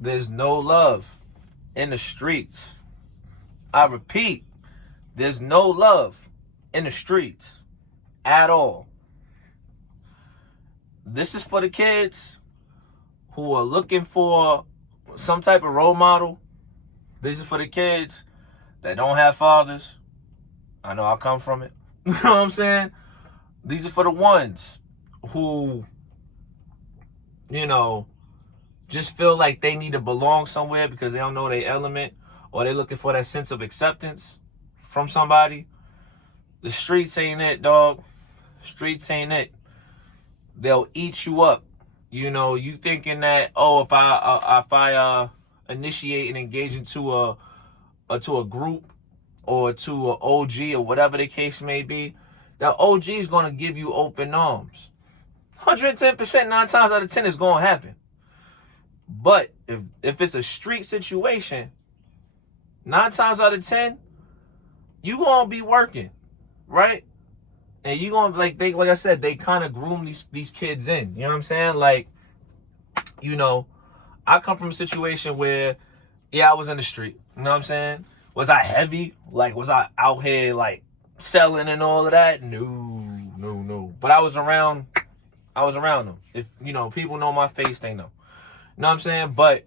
There's no love in the streets. I repeat, there's no love in the streets at all. This is for the kids who are looking for some type of role model. This is for the kids that don't have fathers. I know I come from it. You know what I'm saying? These are for the ones who, just feel like they need to belong somewhere because they don't know their element, or they're looking for that sense of acceptance from somebody. The streets ain't it, dog. Streets ain't it. They'll eat you up. You thinking that, if I initiate and engage into a group or to an OG or whatever the case may be, that OG is going to give you open arms. 110%, 9 times out of 10 is going to happen. But if it's a street situation, 9 times out of 10, you going to be working, right? And you going to, like I said, they kind of groom these kids in. You know what I'm saying? Like, I come from a situation where, I was in the street. You know what I'm saying? Was I heavy? Like, was I out here, like, selling and all of that? No. But I was around them. If, people know my face, they know. You know what I'm saying? But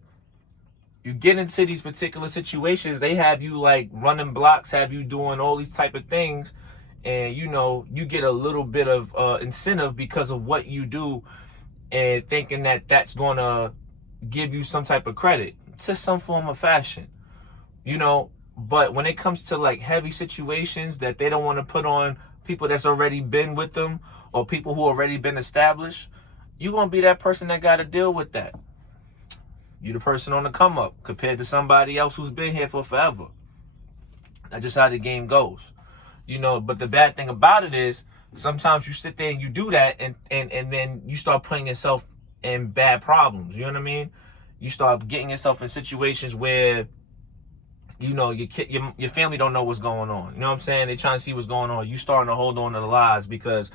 you get into these particular situations, they have you, like, running blocks, have you doing all these type of things. And, you get a little bit of incentive because of what you do, and thinking that that's going to give you some type of credit to some form of fashion, But when it comes to, like, heavy situations that they don't want to put on people that's already been with them or people who already been established, you're going to be that person that got to deal with that. You're the person on the come up compared to somebody else who's been here for forever. That's just how the game goes. But the bad thing about it is sometimes you sit there and you do that and then you start putting yourself in bad problems. You know what I mean? You start getting yourself in situations where, your family don't know what's going on. You know what I'm saying? They trying to see what's going on. You starting to hold on to the lies because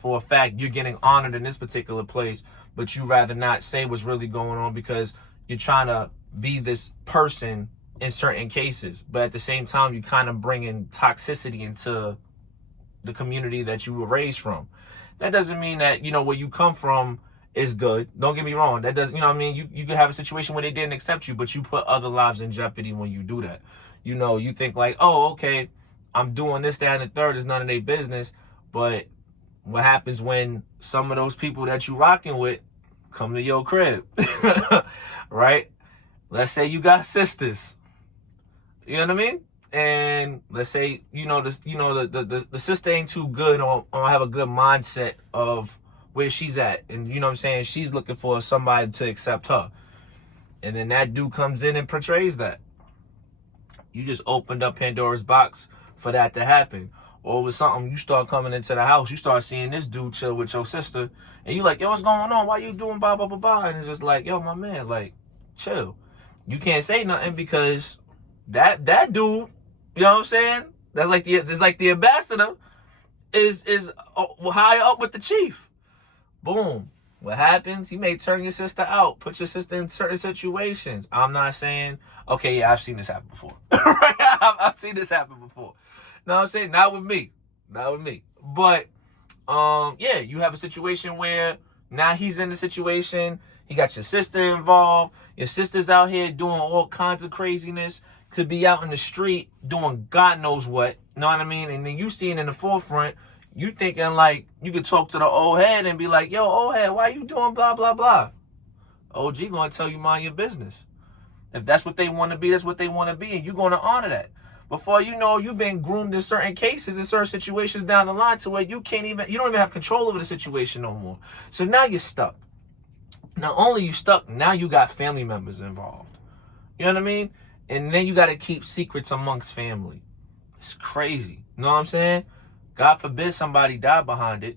for a fact you're getting honored in this particular place, but you rather not say what's really going on because you're trying to be this person in certain cases. But at the same time, you kind of bringing toxicity into the community that you were raised from. That doesn't mean that, where you come from is good. Don't get me wrong. That doesn't, you could have a situation where they didn't accept you, but you put other lives in jeopardy when you do that. You think like, oh, okay, I'm doing this, that, and the third is none of their business. But what happens when some of those people that you rocking with come to your crib, right? Let's say you got sisters. You know what I mean? And let's say, the sister ain't too good or have a good mindset of where she's at. And you know what I'm saying? She's looking for somebody to accept her. And then that dude comes in and portrays that. You just opened up Pandora's box for that to happen. Or with something, you start coming into the house, you start seeing this dude chill with your sister. And you like, yo, what's going on? Why you doing blah, blah, blah, blah? And it's just like, yo, my man, like, chill. You can't say nothing because that dude, you know what I'm saying? That's like the ambassador is higher up with the chief. Boom. What happens? He may turn your sister out, put your sister in certain situations. I'm not saying, okay, yeah, I've seen this happen before. Right? I've seen this happen before. Know what I'm saying? Not with me. But, you have a situation where now he's in the situation. He got your sister involved. Your sister's out here doing all kinds of craziness. Could be out in the street doing God knows what. Know what I mean? And then you see it in the forefront. You thinking like you could talk to the old head and be like, yo, old head, why you doing blah, blah, blah? OG gonna tell you mind your business. If that's what they want to be, that's what they want to be. And you're going to honor that. Before you know, you've been groomed in certain cases, in certain situations down the line to where you don't even have control over the situation no more. So now you're stuck. Not only you stuck, now you got family members involved. You know what I mean? And then you got to keep secrets amongst family. It's crazy. You know what I'm saying? God forbid somebody died behind it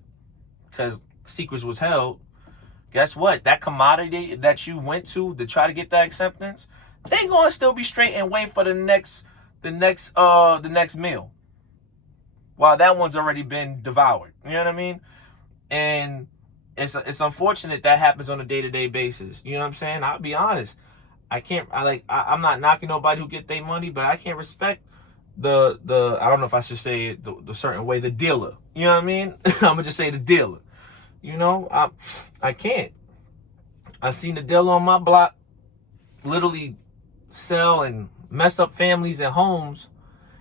because secrets was held. Guess what? That commodity that you went to try to get that acceptance, they going to still be straight and wait for the next meal. While that one's already been devoured. You know what I mean? And it's unfortunate that happens on a day-to-day basis. You know what I'm saying? I'll be honest. I'm not knocking nobody who get their money, but I can't respect the I don't know if I should say it the certain way, the dealer. You know what I mean? I'm gonna just say the dealer. You know, I can't. I seen the dealer on my block literally sell and mess up families and homes,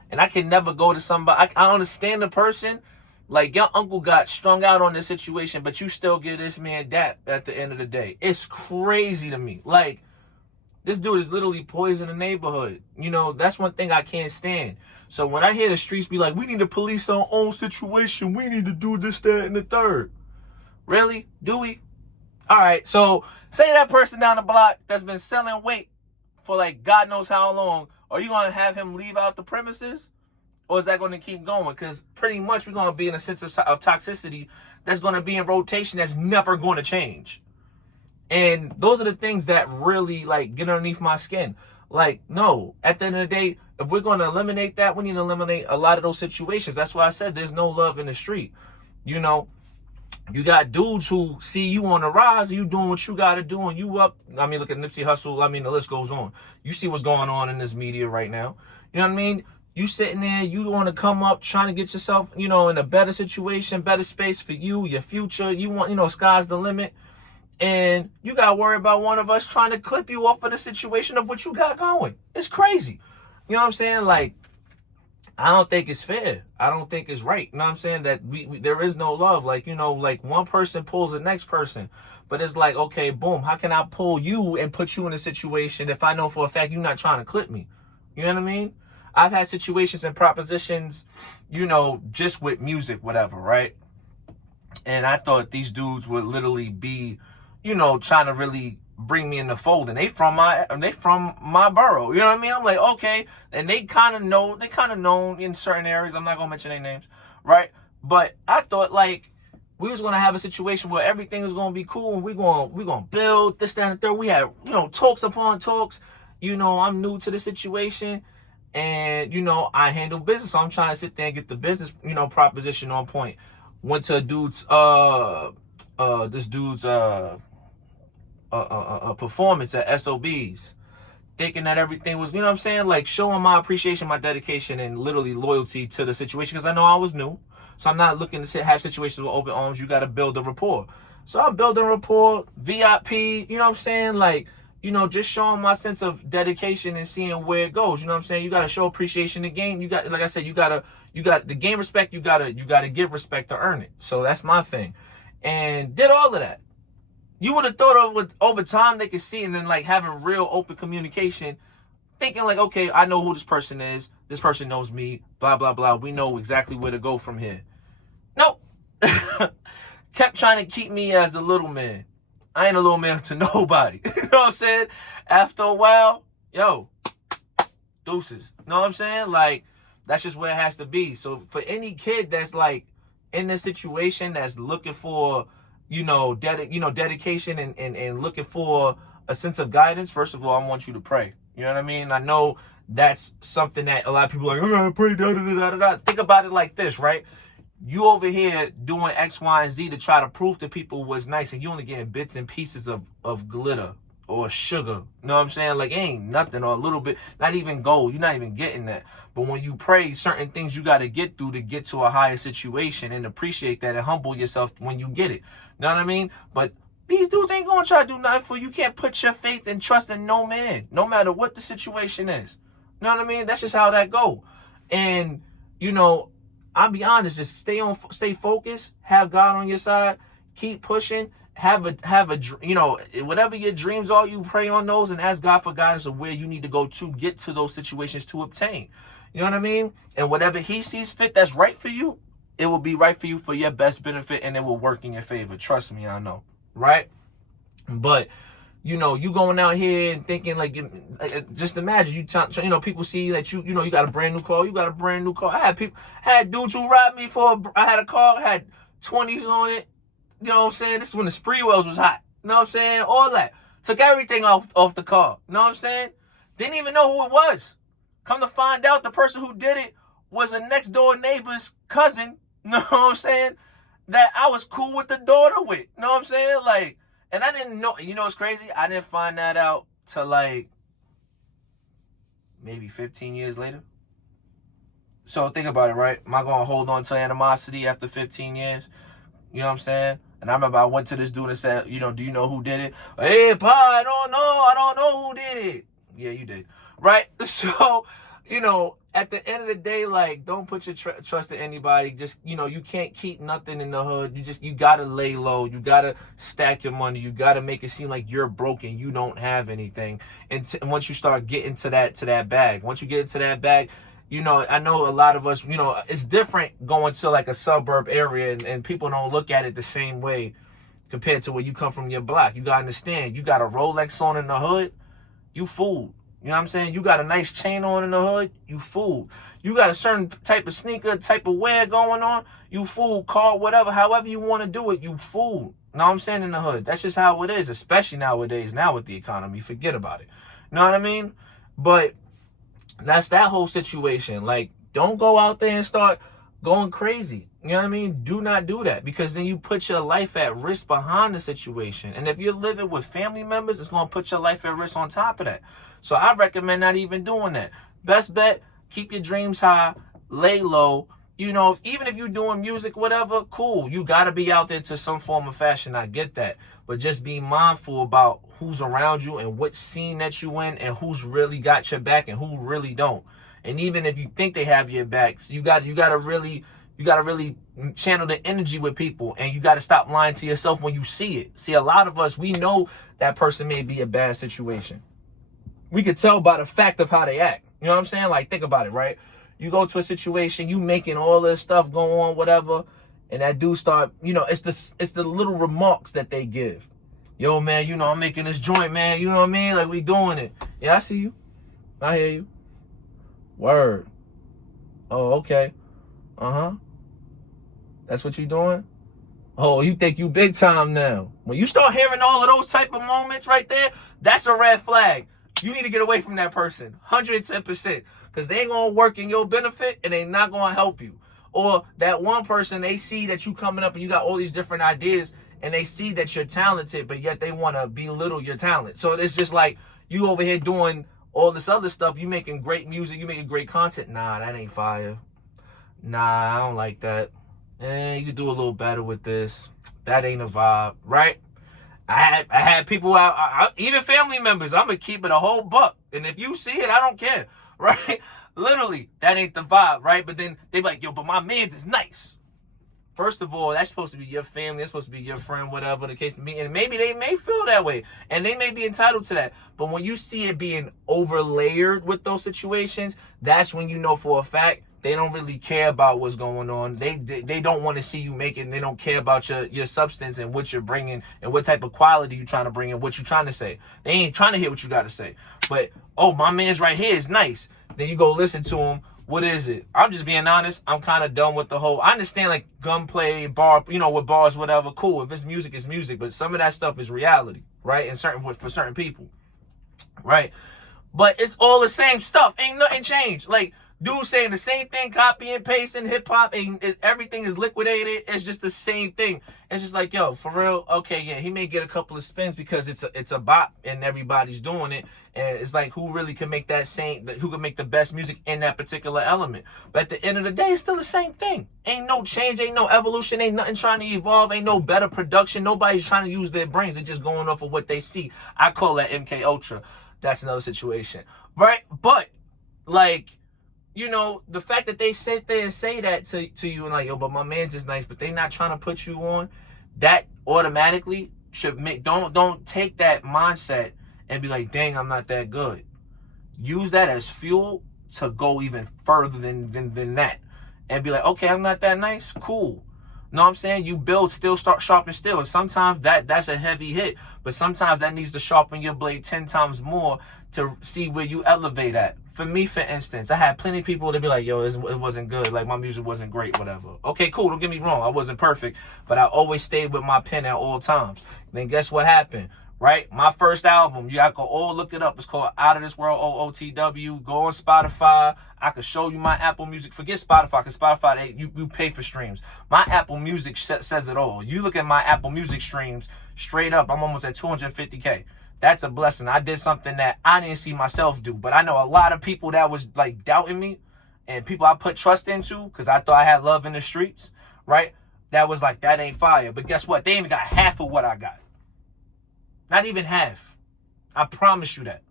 and I can never go to somebody. I understand the person. Like, your uncle got strung out on this situation, but you still give this man that at the end of the day. It's crazy to me. Like, this dude is literally poisoning the neighborhood. You know, that's one thing I can't stand. So when I hear the streets be like, we need to police our own situation, we need to do this, that, and the third. Really? Do we? All right. So say that person down the block that's been selling weight for like God knows how long, are you going to have him leave out the premises? Or is that going to keep going? Because pretty much we're going to be in a sense of toxicity that's going to be in rotation that's never going to change. And those are the things that really like get underneath my skin. Like, no, at the end of the day, if we're going to eliminate that, we need to eliminate a lot of those situations. That's why I said there's no love in the street. You know, you got dudes who see you on the rise, you doing what you got to do, and you up. I mean, look at Nipsey Hussle. I mean, the list goes on. You see what's going on in this media right now. You know what I mean? You sitting there, you want to come up trying to get yourself, you know, in a better situation, better space for you, your future. You want, you know, sky's the limit. And you got to worry about one of us trying to clip you off of the situation of what you got going. It's crazy. You know what I'm saying? Like, I don't think it's fair. I don't think it's right. You know what I'm saying? That there is no love. Like, you know, like one person pulls the next person. But it's like, okay, boom, how can I pull you and put you in a situation if I know for a fact you're not trying to clip me? You know what I mean? I've had situations and propositions, you know, just with music, whatever, right? And I thought these dudes would literally be, you know, trying to really bring me in the fold. And they from my borough. You know what I mean? I'm like, okay. And they kind of known in certain areas. I'm not going to mention their names, right? But I thought like we was going to have a situation where everything was going to be cool and we're going to build this, that, and the third. We had, you know, talks upon talks. You know, I'm new to the situation. And, you know, I handle business. So I'm trying to sit there and get the business, you know, proposition on point. Went to a dude's, performance at SOBs. Thinking that everything was, you know what I'm saying? Like showing my appreciation, my dedication, and literally loyalty to the situation. Because I know I was new. So I'm not looking to have situations with open arms. You got to build a rapport. So I'm building rapport, VIP, you know what I'm saying? Like, you know, just showing my sense of dedication and seeing where it goes. You know what I'm saying? You got to show appreciation in the game. You got, like I said, you got the game respect. You got to give respect to earn it. So that's my thing. And did all of that. You would have thought over time they could see, and then like having real open communication, thinking like, okay, I know who this person is. This person knows me, blah, blah, blah. We know exactly where to go from here. Nope. Kept trying to keep me as the little man. I ain't a little man to nobody. You know what I'm saying? After a while, yo, deuces. You know what I'm saying? Like, that's just where it has to be. So for any kid that's like in this situation, that's looking for, you know, dedication and looking for a sense of guidance, first of all, I want you to pray. You know what I mean? I know that's something that a lot of people are like, oh, I pray, da, da, da, da, da. Think about it like this, right? You over here doing X, Y, and Z to try to prove to people what's nice, and you only getting bits and pieces of glitter or sugar. You know what I'm saying? Like, it ain't nothing, or a little bit, not even gold. You're not even getting that. But when you pray, certain things you got to get through to get to a higher situation, and appreciate that and humble yourself when you get it. You know what I mean? But these dudes ain't going to try to do nothing for you. You can't put your faith and trust in no man, no matter what the situation is. You know what I mean? That's just how that go. And, you know, I'll be honest, just stay focused, have God on your side, keep pushing, have a, you know, whatever your dreams are, you pray on those and ask God for guidance of where you need to go to get to those situations to obtain. You know what I mean? And whatever he sees fit that's right for you, it will be right for you for your best benefit, and it will work in your favor. Trust me, I know. Right? But, you know, you going out here and thinking like just imagine you know, people see that you know, you got a brand new car. You got a brand new car. I had dudes who robbed me I had a car, had 20s on it. You know what I'm saying? This is when the spree wells was hot. You know what I'm saying? All that. Took everything off the car. You know what I'm saying? Didn't even know who it was. Come to find out, the person who did it was a next door neighbor's cousin. You know what I'm saying? That I was cool with the daughter with. You know what I'm saying? Like, and I didn't know, you know what's crazy? I didn't find that out till like maybe 15 years later. So think about it, right? Am I going to hold on to animosity after 15 years? You know what I'm saying? And I remember I went to this dude and said, do you know who did it? Hey, Pa, I don't know who did it. Yeah, you did. Right? So, at the end of the day, like, don't put your trust in anybody. Just, you can't keep nothing in the hood. You got to lay low. You got to stack your money. You got to make it seem like you're broken. You don't have anything. And once you start getting to that bag, once you get into that bag, I know a lot of us, it's different going to like a suburb area and people don't look at it the same way compared to where you come from your block. You got to understand, you got a Rolex on in the hood, you fooled. You know what I'm saying? You got a nice chain on in the hood, you fooled. You got a certain type of sneaker, type of wear going on, you fooled. Car, whatever, however you want to do it, you fooled. You know what I'm saying? In the hood. That's just how it is, especially nowadays, now with the economy. Forget about it. You know what I mean? But that's that whole situation. Like, don't go out there and start going crazy. You know what I mean? Do not do that, because then you put your life at risk behind the situation. And if you're living with family members, it's going to put your life at risk on top of that. So I recommend not even doing that. Best bet, keep your dreams high, lay low. Even if you're doing music, whatever, cool. You got to be out there to some form of fashion. I get that. But just be mindful about who's around you and what scene that you in and who's really got your back and who really don't. And even if you think they have your back, you got to really channel the energy with people, and you got to stop lying to yourself when you see it. See, a lot of us, we know that person may be a bad situation. We could tell by the fact of how they act. You know what I'm saying? Like, think about it, right? You go to a situation, you making all this stuff go on, whatever, and that dude start, it's the little remarks that they give. Yo, man, I'm making this joint, man. You know what I mean? Like, we doing it. Yeah, I see you. I hear you. Word. Oh, okay. Uh-huh. That's what you doing? Oh, you think you big time now. When you start hearing all of those type of moments right there, that's a red flag. You need to get away from that person. 110%. Because they ain't going to work in your benefit and they not going to help you. Or that one person, they see that you coming up and you got all these different ideas and they see that you're talented, but yet they want to belittle your talent. So it's just like you over here doing all this other stuff. You making great music. You making great content. Nah, that ain't fire. Nah, I don't like that. You could do a little better with this. That ain't a vibe, right? I had people out, even family members. I'm going to keep it a whole buck. And if you see it, I don't care, right? Literally, that ain't the vibe, right? But then they be like, yo, but my man's is nice. First of all, that's supposed to be your family. That's supposed to be your friend, whatever the case may be. And maybe they may feel that way. And they may be entitled to that. But when you see it being overlayered with those situations, that's when you know for a fact they don't really care about what's going on. They don't want to see you make it. And they don't care about your substance and what you're bringing and what type of quality you're trying to bring and what you're trying to say. They ain't trying to hear what you got to say. But, oh, my man's right here is nice. Then you go listen to him. What is it? I'm just being honest. I'm kind of done with the whole. I understand like gunplay, bar, with bars, whatever. Cool. If it's music, it's music. But some of that stuff is reality, right? And for certain people, right? But it's all the same stuff. Ain't nothing changed. Like, dude saying the same thing, copy and paste in hip hop, and everything is liquidated. It's just the same thing. It's just like, yo, for real, okay, yeah, he may get a couple of spins because it's a bop and everybody's doing it. And it's like, who really can make who can make the best music in that particular element? But at the end of the day, it's still the same thing. Ain't no change, ain't no evolution, ain't nothing trying to evolve, ain't no better production. Nobody's trying to use their brains. They're just going off of what they see. I call that MK Ultra. That's another situation, right? But, like, the fact that they sit there and say that to you and like, yo, but my man's is nice, but they not trying to put you on, that automatically should make, don't take that mindset and be like, dang, I'm not that good. Use that as fuel to go even further than that. And be like, okay, I'm not that nice, cool. Know what I'm saying? You build steel, start sharpen steel. And sometimes that's a heavy hit, but sometimes that needs to sharpen your blade 10 times more to see where you elevate at. For me, for instance, I had plenty of people that be like, yo, it wasn't good. Like, my music wasn't great, whatever. Okay, cool. Don't get me wrong. I wasn't perfect, but I always stayed with my pen at all times. Then guess what happened? Right? My first album, you all can all look it up. It's called Out of This World, OOTW. Go on Spotify. I can show you my Apple Music. Forget Spotify, because Spotify, you pay for streams. My Apple Music says it all. You look at my Apple Music streams, straight up, I'm almost at 250K. That's a blessing. I did something that I didn't see myself do. But I know a lot of people that was like doubting me, and people I put trust into because I thought I had love in the streets, right? That was like, that ain't fire. But guess what? They ain't even got half of what I got. Not even half. I promise you that.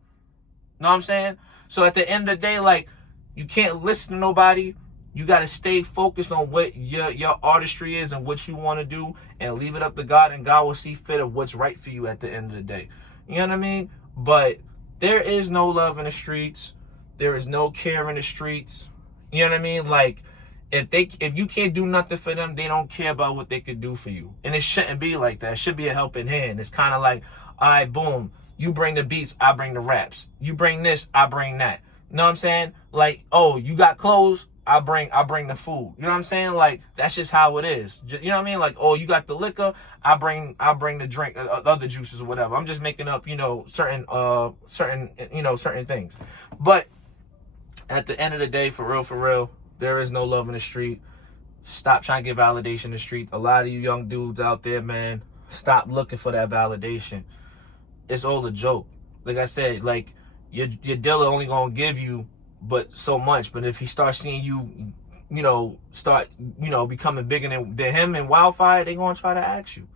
Know what I'm saying? So at the end of the day, like, you can't listen to nobody. You got to stay focused on what your artistry is and what you want to do, and leave it up to God, and God will see fit of what's right for you at the end of the day. You know what I mean? But there is no love in the streets. There is no care in the streets. You know what I mean? Like, if you can't do nothing for them, they don't care about what they could do for you. And it shouldn't be like that. It should be a helping hand. It's kind of like, all right, boom, you bring the beats, I bring the raps. You bring this, I bring that. You know what I'm saying? Like, oh, you got clothes, I bring the food. You know what I'm saying? Like, that's just how it is. You know what I mean? Like, oh, you got the liquor, I bring the drink, other juices or whatever. I'm just making up, certain things. But at the end of the day, for real, there is no love in the street. Stop trying to get validation in the street. A lot of you young dudes out there, man, stop looking for that validation. It's all a joke. Like I said, like, your dealer only gonna give you but so much. But if he starts seeing you, becoming bigger than him and Wildfire, they gonna try to ask you.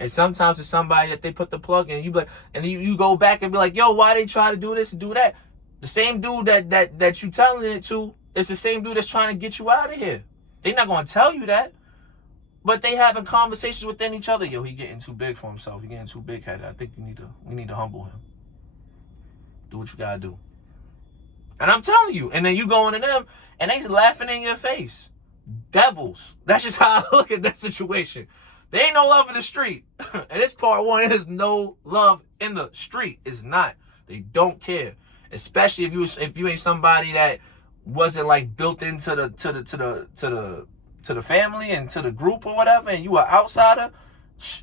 And sometimes it's somebody that they put the plug in, and you go back and be like, yo, why they try to do this and do that? The same dude that you telling it to is the same dude that's trying to get you out of here. They're not gonna tell you that. But they having conversations within each other. Yo, he getting too big for himself. He getting too big headed. I think we need to humble him. Do what you gotta do. And I'm telling you. And then you going to them and they laughing in your face. Devils. That's just how I look at that situation. There ain't no love in the street. And this part one is no love in the street. It's not. They don't care. Especially if you ain't somebody that wasn't like built into the family and to the group or whatever, and you are outsider,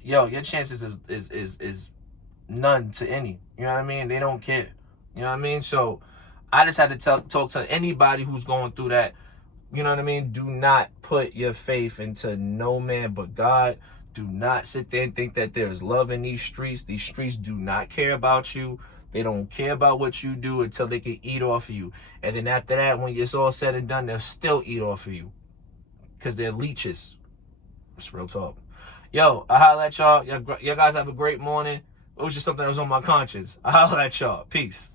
yo, your chances is none to any. You know what I mean? They don't care. You know what I mean? So I just had to talk to anybody who's going through that. You know what I mean? Do not put your faith into no man but God. Do not sit there and think that there's love in these streets. These streets do not care about you. They don't care about what you do until they can eat off of you. And then after that, when it's all said and done, they'll still eat off of you. Because they're leeches. It's real talk. Yo, I holla at y'all. Y'all guys have a great morning. It was just something that was on my conscience. I holla at y'all. Peace.